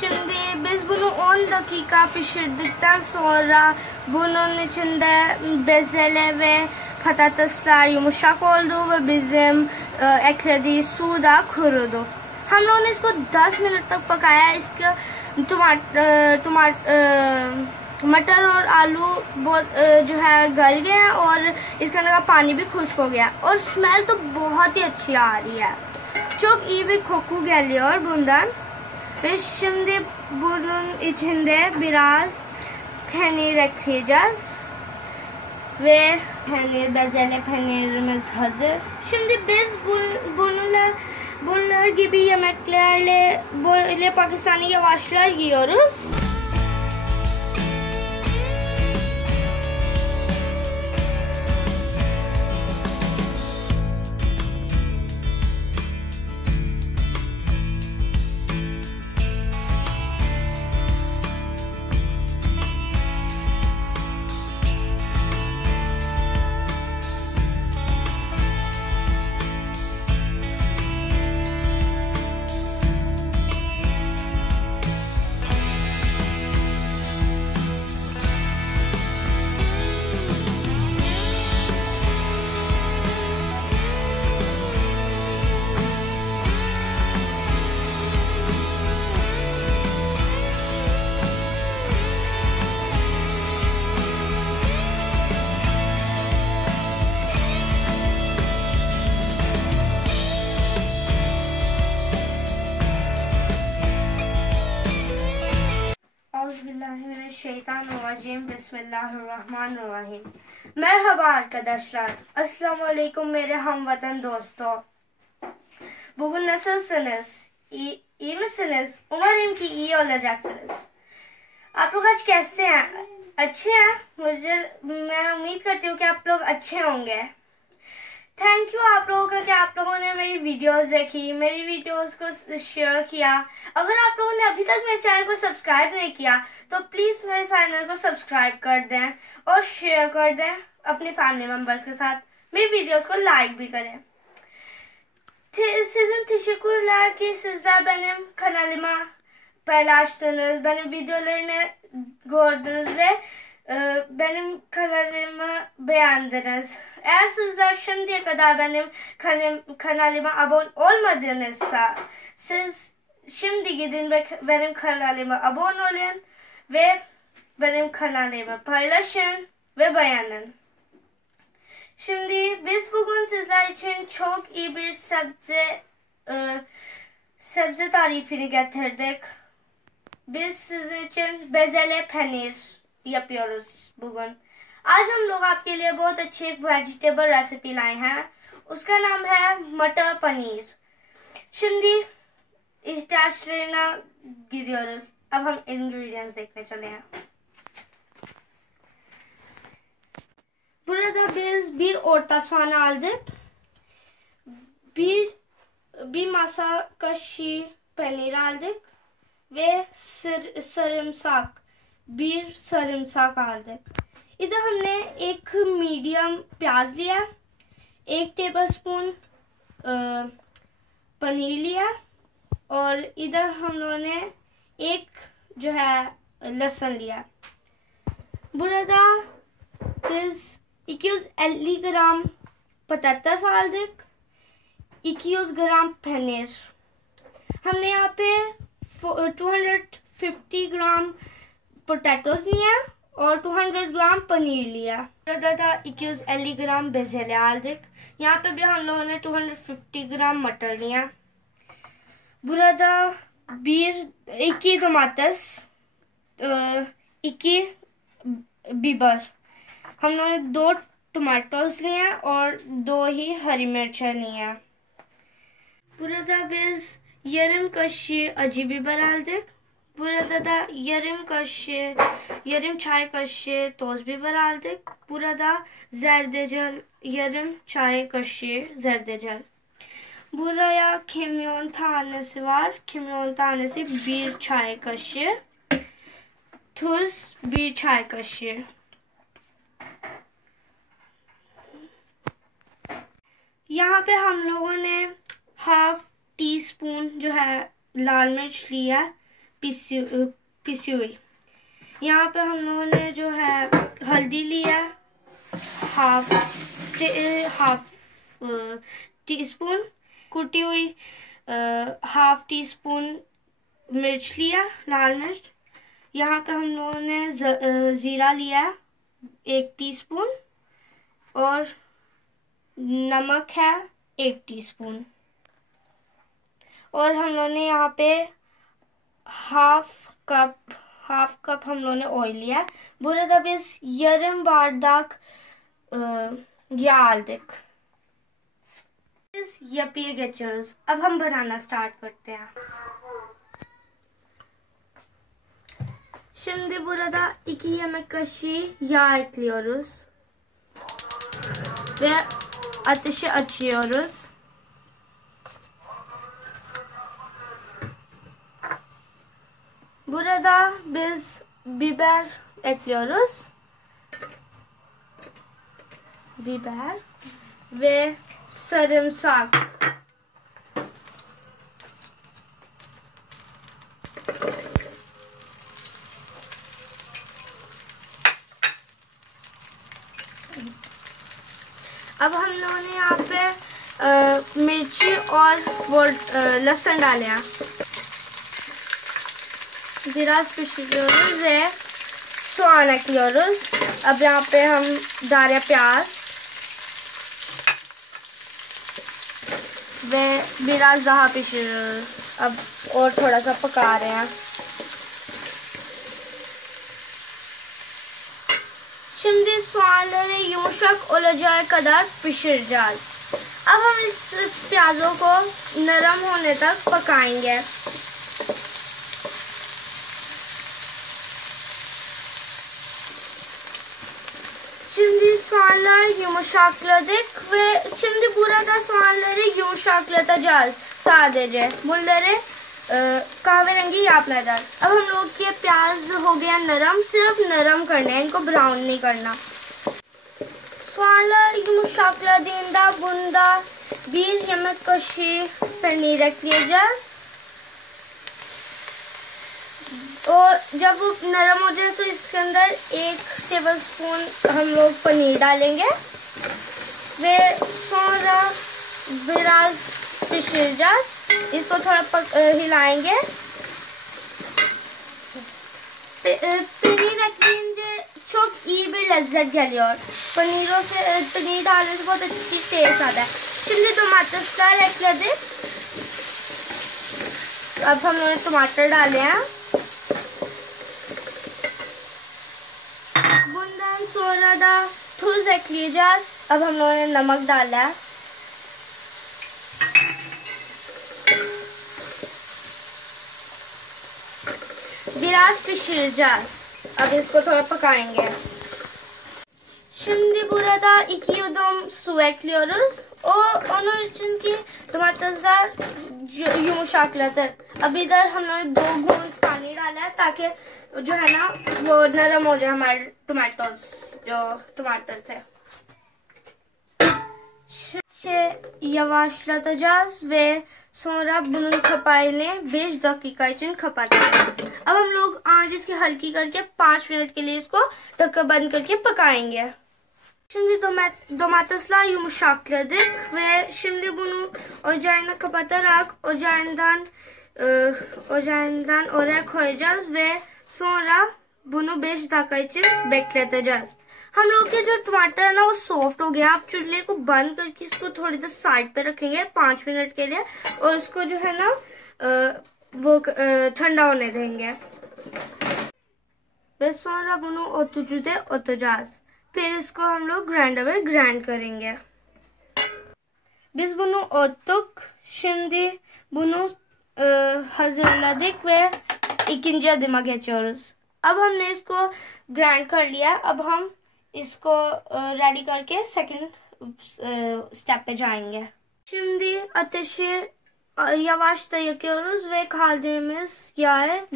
Şimdi biz bunu 10 dakika pişirdikten sonra bunun içinde bezele ve patatesler yumuşak oldu ve bizim eklediği su da kurudu. हम लोगों ने इसको 10 minute तक पकाया। इसके मटर और आलू जो है गल गए हैं और इसके अंदर का पानी भी खुश्क हो गया और स्मेल तो बहुत ही अच्छी आ रही है। Çok iyi bir koku geliyor bundan. Ve şimdi bunun içinde biraz peynir ekleyeceğiz. Ve bezele peynirimiz hazır. Şimdi biz bunlar gibi yemeklerle böyle Pakistani yavaşlar yiyoruz. Euzubillahimineşşeytanirracim. Bismillahirrahmanirrahim. Merhaba arkadaşlar. Assalamu alaikum मेरे हमवतन दोस्तों. Bugün nasılsınız? İyi misiniz? Umarım ki iyi olacaksınız. आप लोग आज कैसे हैं? अच्छे हैं? मैं उम्मीद करती हूँ कि आप लोग अच्छे होंगे। थैंक यू आप लोगों का कि आप लोगों ने मेरी वीडियोस देखी, मेरी वीडियोस को शेयर किया। अगर आप लोगों ने अभी तक मेरे चैनल को सब्सक्राइब नहीं किया तो प्लीज मेरे चैनल को सब्सक्राइब कर दें और शेयर कर दें अपने फैमिली मेंबर्स के साथ। मेरी वीडियोस को लाइक भी करें। Sizin teşekkürler ki sizler benim kanalıma paylaştınız, benim videolarını gördünüz ve benim kanalımı beğendiniz. Eğer sizler şimdiye kadar benim kanalıma abone olmadınızsa siz şimdi gidin ve benim kanalıma abone olun ve benim kanalımı paylaşın ve beğenin. Şimdi biz bugün sizler için çok iyi bir sebze tarifini getirdik. Biz sizin için bezele peynir yapıyoruz bugün. आज हम लोग आपके लिए बहुत अच्छी एक vegetable recipe लाए हैं। उसका नाम है मटर पनीर। Şimdi ihtiyaçlarına gidiyoruz. अब हम ingredients देखने चले हैं। Burada biz bir orta soğan aldık. Bir masa kaşığı peynir aldık ve bir sarımsak aldık। इधर हमने एक मीडियम प्याज लिया, 1 टेबलस्पून पनीर लिया और इधर हम लोगों ने एक जो है लहसुन लिया। Burada biz 250 gram patates aldık, 200 gram peynir। हमने यहाँ पे 250 gram potatoes लिया और 200 ग्राम पनीर लिया। burada da 250 ग्राम बेजेले aldık। यहाँ पे भी हम लोगों ने 250 ग्राम मटर लिया। burada 2 domates, 2 biber, हम लोगों ने 2 टमाटोस लिए और 2 ही हरी मिर्चें ली हैं। burada biz yarım kaşığı acı biber aldık। Burada da yarım çay kaşığı toz biber aldık. Burada zerdeçal, yarım çay kaşığı zerdeçal. Buraya kimyon tanesi var. Kimyon tanesi 1 çay kaşığı. Tuz 1 çay kaşığı. यहाँ पे हम लोगों ने ½ tea spoon जो है लाल मिर्च लिया, पिसी हुई। यहाँ पे हम लोगों ने जो है हल्दी लिया, हाफ टी स्पून कुटी हुई, हाफ टी स्पून मिर्च लिया, लाल मिर्च। यहाँ पे हम लोगों ने ज़ीरा लिया 1 टीस्पून, और नमक है 1 टीस्पून, और हम लोगों ने यहाँ पे हाफ कप हम लोगों ने ऑयल लिया। Burada biz yarım bardak yağ aldık. Biz yapıya geçiyoruz. अब हम बनाना स्टार्ट करते हैं. Şimdi burada 2 yemek kaşığı yağ ekliyoruz. Ve ateşi açıyoruz. Burada biz biber ekliyoruz. Biber ve sarımsak. अब हम लोगों ने यहाँ पे मिर्ची और वो लहसुन डाले हैं. Biraz pişiriyoruz ve soğan ekliyoruz. अब यहाँ पे हम डाल रहे हैं प्याज ve biraz daha pişiriyoruz. अब और थोड़ा सा पका रहे हैं. Şimdi soğanları yumuşak olacağı kadar pişireceğiz. अब हम इस प्याजों को नरम होने तक पकाएंगे. Şimdi soğanlar yumuşakladık ve şimdi burada soğanları yumuşaklatacağız sadece. Bunları kahverengi yapmayacağız. अब हम लोग के प्याज हो गया नरम, सिर्फ नरम करना है, इनको ब्राउन नहीं करना. Soğanlar yumuşakladığında bunda 1 yemek kaşığı peynir ekleyeceğiz. और जब वो नरम हो जाए तो इसके अंदर 1 टेबलस्पून हम लोग पनीर डालेंगे ve sonra biraz pişireceğiz. इसको थोड़ा हिलाएंगे. Peynir ekleyince çok iyi bir lezzet geliyor. Peynir डालने से बहुत अच्छी टेस्ट आता है. Şimdi domatesler ekledik. अब हम लोगों ने टमाटर डाले हैं. Bundan sonra da tuz ekleyeceğiz. अब हम लोगों ने नमक डाला है. Biraz pişireceğiz. अब इसको थोड़ा पकाएंगे. Şimdi burada 2 yudum su ekliyoruz. Onun için ki domatesler yumuşaklatır. अब इधर हम लोगों ने 2 घूंट पानी डाला है ताकि जो है ना वो नरम हो जाए हमारे टमाटोस, जो टमाटर थे. Yavaşlatacağız ve sonra bunun kapağını 5 dakika için kapatacağız. अब हम लोग आंच इसकी हल्की करके 5 मिनट के लिए इसको ढक्कन बंद करके पकाएंगे. Şimdi domatesler yumuşakladık ve şimdi bunu ocağına kapatarak ocağından oraya koyacağız ve sonra bunu 5 dakika için bekleteceğiz. हम लोग के जो टमाटर है ना वो सॉफ्ट हो गया. आप चूल्हे को बंद करके इसको थोड़ी देर साइड पे रखेंगे 5 मिनट के लिए और इसको जो है ना वो ठंडा होने देंगे. ve sonra bunu otucuda otacağız. फिर इसको हम लोग ग्राइंडर में ग्राइंड करेंगे. Biz bunu ottuk. Şimdi bunu hazırladık ve ikinci adıma geçiyoruz. अब हमने इसको ग्राइंड कर लिया. अब हम इसको रेडी करके सेकंड स्टेप पे जाएंगे. Şimdi ateşi yavaş da yakıyoruz ve kaldığımız yağı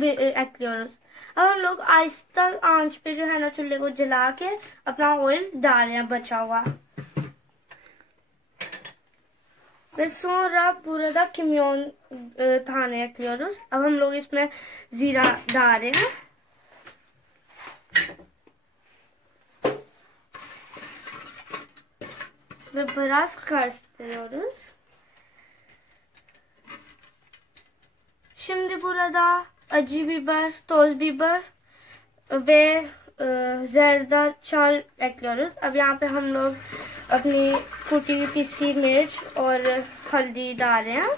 ekliyoruz. अब हम लोग आहिस्ता आंच पे जो है ना चूल्हे को जला के अपना ऑयल डाल रहे हैं बचा हुआ. ve sonra burada kimyon tane ekliyoruz. अब हम लोग इसमें जीरा डाल रहे हैं. Ve biraz karıştırıyoruz. Şimdi burada acı biber, toz biber ve जरदा ekliyoruz. अब यहाँ पे हम लोग अपनी कुटी पिसी मिर्च और हल्दी डाल रहे हैं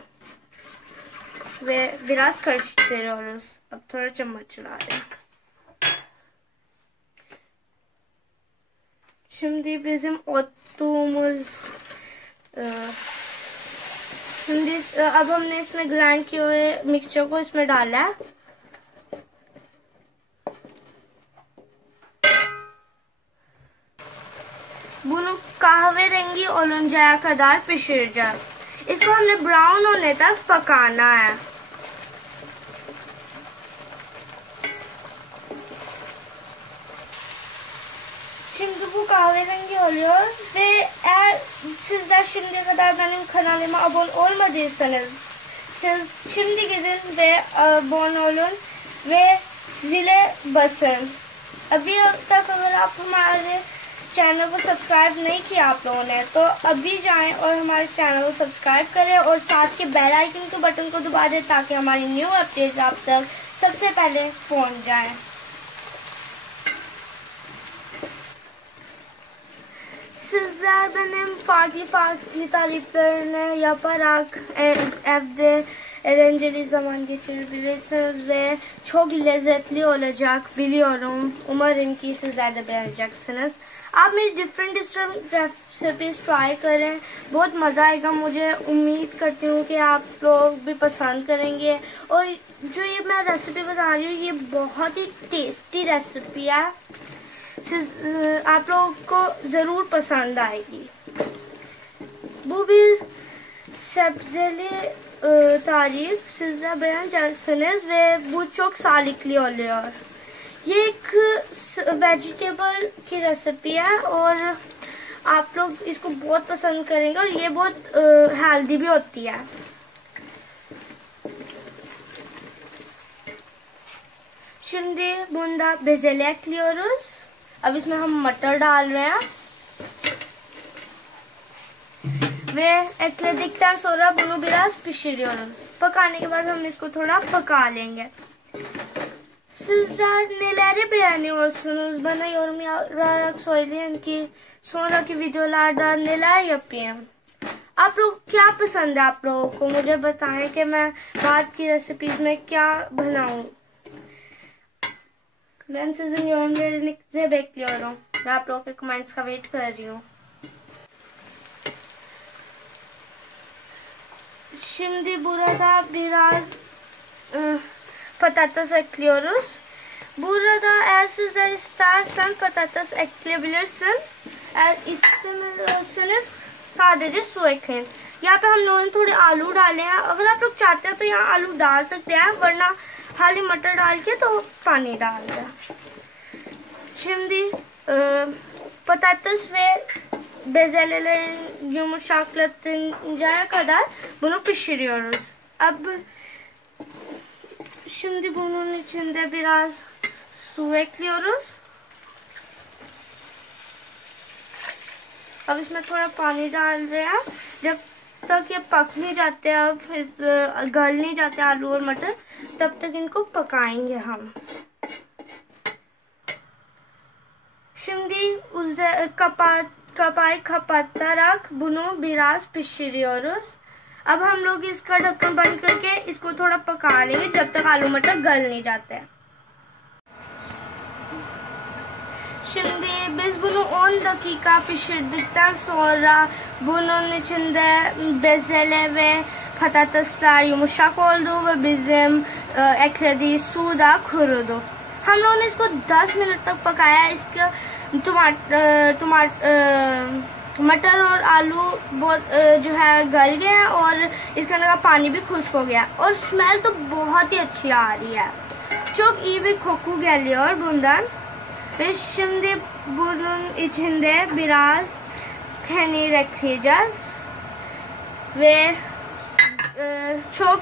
ve biraz karıştırıyoruz. अब थोड़ा चम्मच चला रहे हैं. Şimdi bizim otluğumuz şimdi अब हमने इसमें ग्राइंड किए हुए मिक्सचर को इसमें डाला है. Bunu kahverengi oluncaya kadar pişireceğiz. इसको हमने ब्राउन होने तक पकाना है. Şimdi bu kahverengi oluyor ve eğer sizler şimdiye kadar benim kanalıma abone olmadıysanız siz şimdi gidin ve abone olun ve zile basın. अभी तक अगर आप हमारे चैनल को सब्सक्राइब नहीं किया आप लोगों ने तो अभी जाएं और हमारे चैनल को सब्सक्राइब करें और साथ के बेल आइकन के बटन को दबा दें ताकि हमारी न्यू अपडेट्स आप तक सबसे पहले पहुंच जाएं. Sizler benim farklı tariflerini yaparak evde eğlenceli zaman geçirebilirsiniz ve çok lezzetli olacak biliyorum. Umarım ki sizler de beğeneceksiniz. आप मेरी डिफरेंट रेसिपीज ट्राई करें, बहुत मज़ा आएगा. मुझे उम्मीद करती हूँ कि आप लोग भी पसंद करेंगे. और जो ये मैं रेसिपी बता रही हूँ ये बहुत ही टेस्टी रेसिपी है. आप लोगों को ज़रूर पसंद आएगी. Bu bir sebzeli tarif. Sizler beğeneceksiniz ve bu çok sağlıklı oluyor. ये एक वेजिटेबल की रेसिपी है और आप लोग इसको बहुत पसंद करेंगे और ये बहुत हेल्दी भी होती है. Şimdi bunda bezeli ekliyoruz. अब इसमें हम मटर डाल रहे हैं ve ekledikten sonra bunu biraz pişiriyoruz. Pakaने के बाद हम इसको थोड़ा पका लेंगे. Sizler neleri beğeniyorsunuz? Bana yorum yazarak söyleyin ki sonraki videolarda neler yapayım. आप लोग क्या पसंद है आप लोगों को? मुझे बताएं कि मैं बाद की रेसिपीज में क्या बनाऊं. Ben sizin yorumlarınızı bekliyorum. Ve आप लोगों के कमेंट्स का वेट कर रही हूँ. Şimdi burada biraz patates ekliyoruz. Burada eğer sizler istersen patates ekleyebilirsin. Eğer istemiyorsanız sadece su ekleyin. यहाँ पे हम लोगों ने थोड़े आलू डाले हैं. अगर आप लोग चाहते हैं तो यहाँ आलू डाल सकते हैं, वरना खाली मटर डाल के तो पानी डाल दें. Şimdi patates ve bezelyelerin yumuşaklatınca kadar bunu pişiriyoruz. Şimdi bunun içinde biraz su ekliyoruz. अब इसमें थोड़ा पानी डाल रहे हैं. जब तक ये पक नहीं जाते, अब गल नहीं जाते आलू और मटर, तब तक इनको पकाएंगे हम. Şimdi kapayı kapatarak bunu biraz pişiriyoruz. अब हम लोग इसका ढक्कन बंद करके इसको थोड़ा पका लेंगे जब तक आलू मटर गल नहीं जाते. Şimdi biz bunu 10 dakika pişirdikten sonra bunun içinde bezele ve patatesler yumuşak oldu ve bizim eklediği su da kurudu. हम लोगों ने इसको 10 मिनट तक पकाया. इसका मटर और आलू बहुत जो है गल गए हैं और इसके अंदर का पानी भी खुश्क हो गया और स्मेल तो बहुत ही अच्छी आ रही है. Çok iyi bir koku geliyor bundan. Ve şimdi bunun içinde biraz peynir ekleyeceğiz. ve çok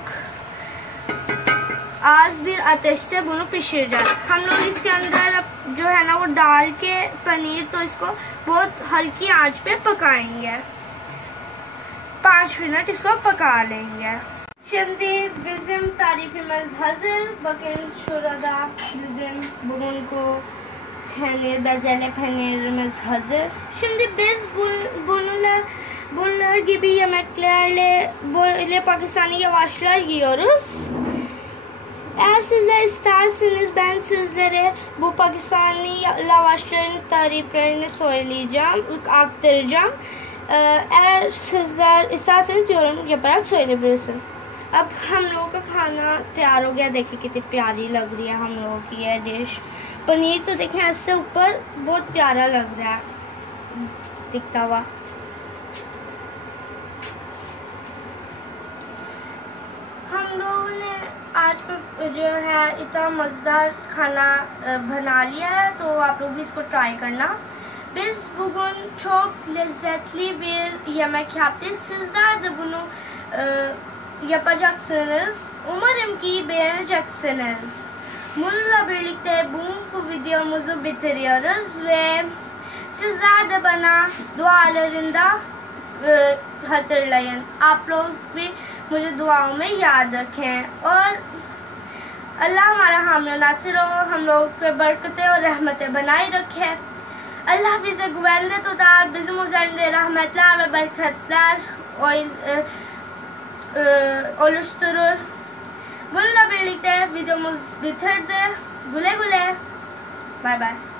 आज bir ateşte bunu pişireceğiz. हम लोग इसके अंदर जो है ना वो डाल के पनीर तो इसको बहुत हल्की आंच पे पकाएंगे. 5 मिनट इसको पका लेंगे. Şimdi bizim tarifimiz hazır. Bakın şurada bizim bugünkü peynir, bezelye peynirimiz hazır. Şimdi biz bunlar gibi yemeklerle böyle Pakistani lavaşlar yiyoruz. Eğer sizler isterseniz ben sizlere bu Pakistani lavaşların tariflerini söyleyeceğim, aktaracağım. eğer sizler isterseniz yorum yaparak söyleyebilirsiniz. अब हम लोगों का खाना तैयार हो गया. देखिए कितनी प्यारी लग रही है हम लोगों की ये डिश. पनीर तो देखें ऐसे ऊपर बहुत प्यारा लग रहा है दिखता हुआ. हम लोगों ने आज का जो है इतना मज़ेदार खाना बना लिया है, तो आप लोग भी इसको ट्राई करना. Biz bugün çok lezzetli bir yemek yaptık. Sizler de bunu yapacaksınız. Umarım ki beğeneceksiniz. Bununla birlikte bu videomuzu bitiriyoruz ve sizler de bana dualarında hatırlayın. आप लोग भी मुझे दुआओं में याद रखें और अल्लाह हमारा हामिल नासिर हो, हम लोग पे बरकतें और रहमतें बनाए रखे. Allah bize güvende tutar, bizim üzerinde rahmetler ve bereketler oluşturur. Bununla birlikte videomuz bitirdi. Güle güle. Bye bye.